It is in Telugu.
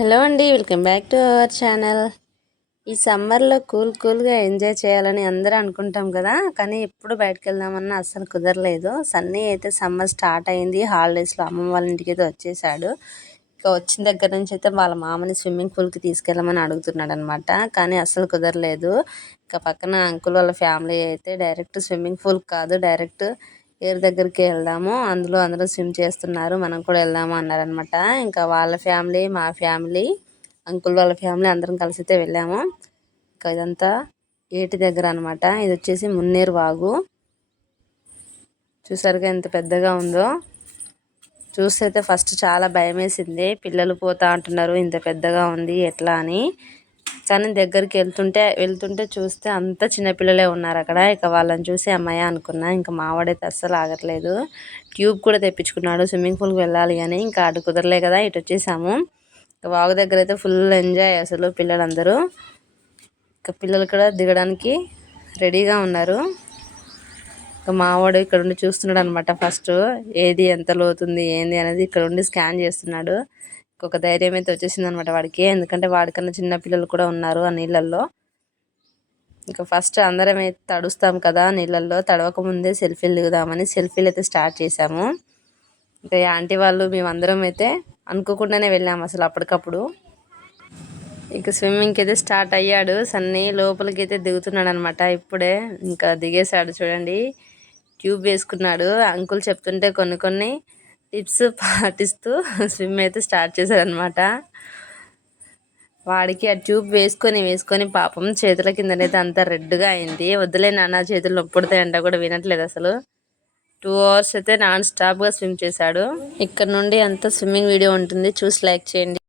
హలో అండి, welcome back to our channel. ఈ సమ్మర్లో కూల్గా ఎంజాయ్ చేయాలని అందరూ అనుకుంటాం కదా, కానీ ఎప్పుడు బయటకు వెళ్దామన్నా అస్సలు కుదరలేదు. సన్నీ అయితే సమ్మర్ స్టార్ట్ అయింది, హాలిడేస్లో అమ్మమ్మ వాళ్ళ ఇంటికి అయితే వచ్చేసాడు. ఇక వచ్చిన దగ్గర నుంచి అయితే వాళ్ళ మామని స్విమ్మింగ్ పూల్కి తీసుకెళ్ళమని అడుగుతున్నాడు అనమాట, కానీ అస్సలు కుదరలేదు. ఇక పక్కన అంకుల్ వాళ్ళ ఫ్యామిలీ అయితే డైరెక్ట్ స్విమ్మింగ్ పూల్ కాదు, డైరెక్ట్ ఏరు దగ్గరికి వెళ్దాము, అందరూ స్విమ్ చేస్తున్నారు, మనం కూడా వెళ్దాము అన్నారనమాట. ఇంకా వాళ్ళ ఫ్యామిలీ, మా ఫ్యామిలీ, అంకుల్ వాళ్ళ ఫ్యామిలీ అందరం కలిసి అయితే వెళ్ళాము. ఇంకా ఇదంతా ఏటి దగ్గర అనమాట. ఇది వచ్చేసి మున్నేరు వాగు. చూసారుగా ఎంత పెద్దగా ఉందో. చూస్తే అయితే ఫస్ట్ చాలా భయం వేసింది, పిల్లలు పోతా అంటున్నారు, ఇంత పెద్దగా ఉంది ఎట్లా అని. కానీ దగ్గరికి వెళ్తుంటే చూస్తే అంత చిన్నపిల్లలే ఉన్నారు అక్కడ. ఇక వాళ్ళని చూసి అమ్మాయి అనుకున్నా. ఇంకా మావాడైతే అస్సలు ఆగట్లేదు, ట్యూబ్ కూడా తెప్పించుకున్నాడు స్విమ్మింగ్ పూల్కి వెళ్ళాలి అని. ఇంకా అటు కుదరలే కదా, ఇటు వచ్చేసాము. ఇక వాగు దగ్గర అయితే ఫుల్ ఎంజాయ్ అసలు పిల్లలందరూ. ఇక పిల్లలు కూడా దిగడానికి రెడీగా ఉన్నారు. ఇక మావాడు ఇక్కడ ఉండి చూస్తున్నాడు అనమాట. ఫస్ట్ ఏది ఎంత లోతుంది ఏంది అనేది ఇక్కడ ఉండి స్కాన్ చేస్తున్నాడు. ఒక ధైర్యం అయితే వచ్చేసింది అనమాట వాడికి, ఎందుకంటే వాడికన్నా చిన్న పిల్లలు కూడా ఉన్నారు ఆ నీళ్ళల్లో. ఇంకా ఫస్ట్ అందరం అయితే తడుస్తాం కదా నీళ్ళల్లో, తడవక ముందే సెల్ఫీలు దిగుదామని సెల్ఫీలు అయితే స్టార్ట్ చేసాము. ఇంకా ఆంటీ వాళ్ళు మేమందరం అయితే అనుకోకుండానే వెళ్ళాము అసలు అప్పటికప్పుడు. ఇక స్విమ్మింగ్కి అయితే స్టార్ట్ అయ్యాడు సన్నీ, లోపలికి అయితే దిగుతున్నాడు అనమాట. ఇప్పుడే ఇంకా దిగేశాడు చూడండి, ట్యూబ్ వేసుకున్నాడు. అంకుల్ చెప్తుంటే కొన్ని టిప్స్ పాటిస్తూ స్విమ్ అయితే స్టార్ట్ చేశాడనమాట. వాడికి ఆ ట్యూబ్ వేసుకొని పాపం చేతుల కిందనైతే అంతా రెడ్గా అయింది. వద్దులే నాన్న చేతులు నొప్పుడుతాయంట కూడా వినట్లేదు అసలు. 2 hours అయితే నాన్ స్టాప్గా స్విమ్ చేశాడు. ఇక్కడ నుండి అంతా స్విమ్మింగ్ వీడియో ఉంటుంది, చూసి లైక్ చేయండి.